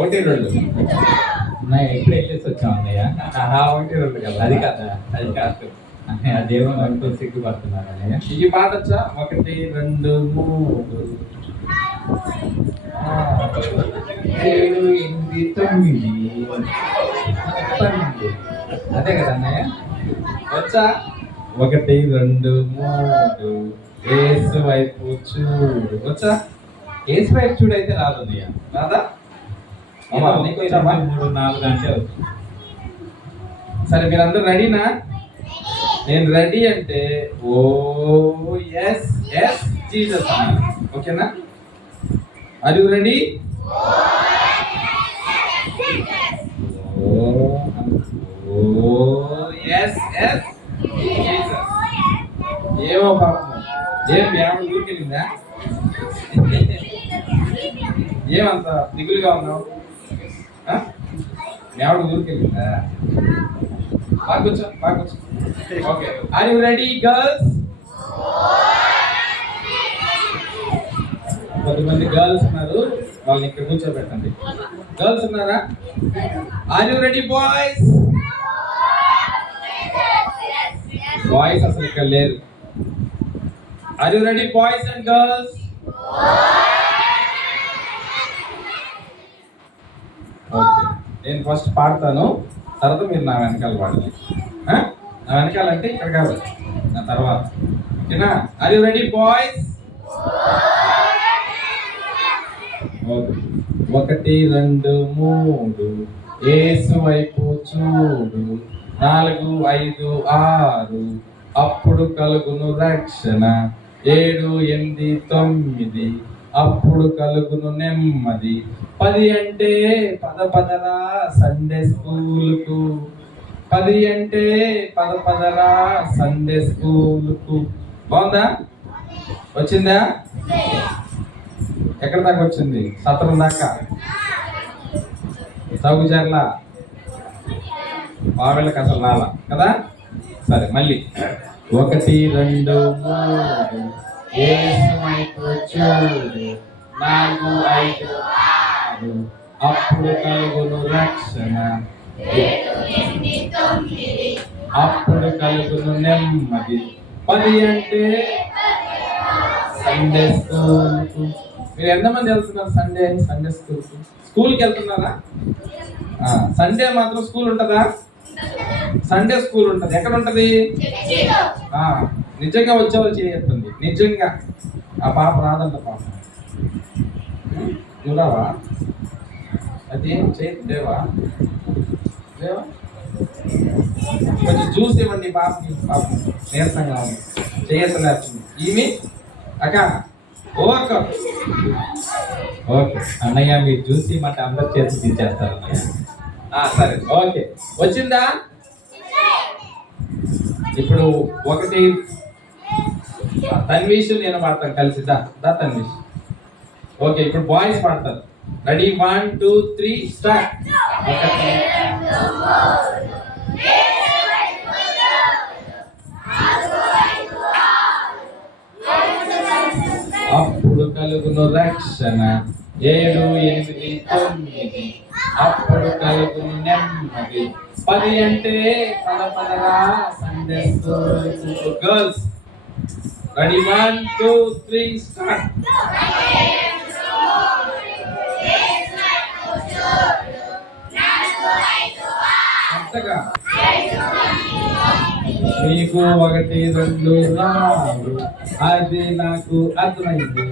ఒకటి రెండు అన్నయ్య ఎప్పుడు వెళ్ళేసి వచ్చాం అన్నయ్య. ఒకటి రెండు కదా. అది కాదా, అది కాదు అన్నయ్య. అదేమో అనుకో సిగ్గుపడుతున్నారు అన్నయ్య. ఈ పాట వచ్చా? ఒకటి రెండు మూడు ఏడు ఎనిమిది తొమ్మిది అదే కదా అన్నయ్య. వచ్చా? ఒకటి రెండు మూడు ఏసు వైపు చూడు. వచ్చా? ఏసు వైపు చూడు అయితే రాదు అన్నయ్య. రాదా? నీకు 2, 3, 4 అంటే వచ్చు. సరే, మీరందరూ రెడీనా? నేను రెడీ అంటే ఓ ఎస్ ఎస్ జీసస్ అన్నాను. ఓకేనా? Are you ready? Oh yes yes Jesus. ఏమో పాపం, ఏం వ్యాయామం ఊరికెళ్ళిందా? ఏమంత దిగులుగా ఉన్నావు? ఎవడు ఊరికెళ్ళిందా? బాగా కూర్చో. Okay, are you ready girls? కొంతమంది గర్ల్స్ ఉన్నారు, వాళ్ళని ఇక్కడ కూర్చోబెట్టండి. గర్ల్స్ ఉన్నారా? Are you ready boys? Boys అసలు ఇక్కడ లేరు. Are you ready boys and girls? Okay, నేను ఫస్ట్ పాడతాను, తర్వాత మీరు నా వెనకాల పాడాలి. నా వెనకాల అంటే ఇక్కడ కాదు, నా తర్వాత. ఓకేనా? Are you ready boys? Okay, ఒకటి రెండు మూడు యేసు వైపు చూడు, 4 5 6 అప్పుడు కలుగును రక్షణ, 7 8 9 అప్పుడు కలుగును నెమ్మది, 10 అంటే పదరా సండే స్కూల్కు, 10 అంటే పదరా సండే స్కూల్కు. బాగుందా? వచ్చిందా? ఎక్కడ దాకా వచ్చింది? సత్రం దాకా, చౌకచర్ల, బావిళ్ళకి అసలు రాలా కదా. సరే, మళ్ళీ 1 2 3 యేసు వైపు చూడు, 4 5 6 అప్పుడు కలుగును రక్షణ, 7 8 9 అప్పుడు కలుగును నెమ్మది, 10 అంటే సండే స్కూల్కు. మీరు ఎంతమంది వెళ్తున్నారు సండే స్కూల్కి వెళ్తున్నారా? సండే మాత్రం స్కూల్ ఉంటుందా? సండే స్కూల్ ఉంటుంది. ఎక్కడ ఉంటుంది? నిజంగా వచ్చేవాళ్ళు చేయొద్దండి. నిజంగా ఆ పాప రాదంట. పాప చూడవా? అది దేవా కొంచెం జ్యూస్ ఇవ్వండి పాపకి. పాప నీరసంగా ఉంది, చేయొద్దలేస్తుంది. ఈమె అక్క ఓకే అన్నయ్య, మీరు చూసి మాట అందరు చేసి తీసేస్తారు అన్నయ్య. సరే, ఓకే. వచ్చిందా? ఇప్పుడు ఒకటి తన్వీష్ నేను పాడతాను కలిసి. దా తన్వీష్. ఓకే, ఇప్పుడు బాయ్స్ పాడతారు. రెడీ? 1 2 3 స్టార్ట్. అప్పుడు కలుగును రక్షణ, 7 8 9 అప్పుడు కలుగును నెమ్మది, 10 అంటే పదరా Sunday school. Girls ready? 1 2 3 start. మీకు 1 2 రాదు, అది నాకు అర్థమైంది.